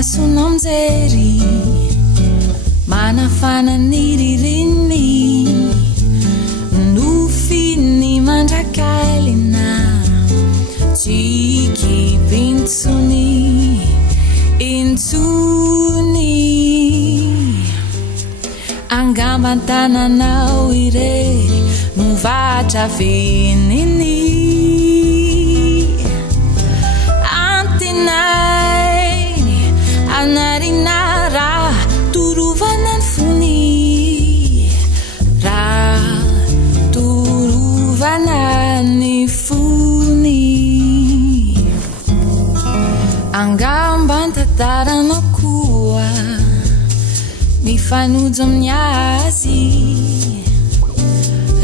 masonao mijery manafana ny ririny nofiny mandrakalina tsikipintsony intsony angambantananao irery novatra veniny antinainy anarina raha torovana ny fony raha torovana ny fony angambantantaranao koa mifanojo amin'ny azy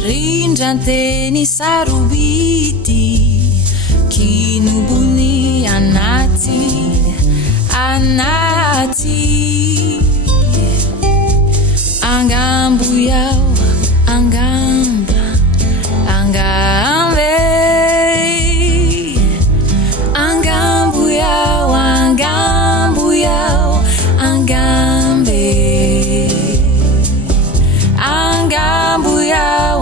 rindranteny sarobity kinobony anaty angambo yao angamba angambe angambo yao angambe angambo yao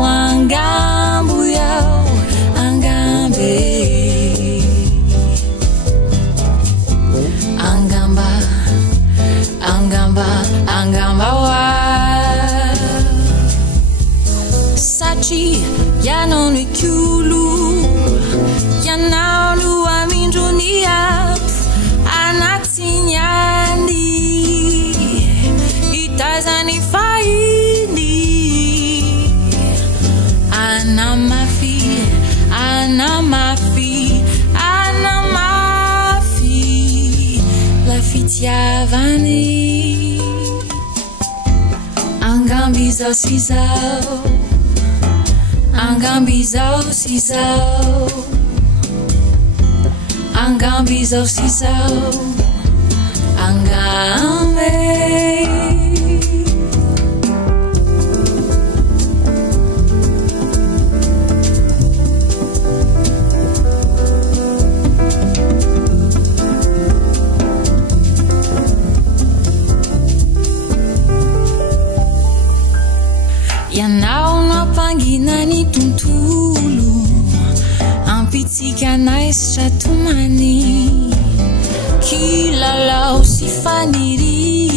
angambe angamba wa satria ianao no ikolo ianao no amindrony afo anatsiny any itazany fahiny anamafy la fitiavany angambizao si zao angambizao si zao angambizao si zao angambe ianao no ampanginany tontolo ampitsika naisitra tomany kilalao sy faniriry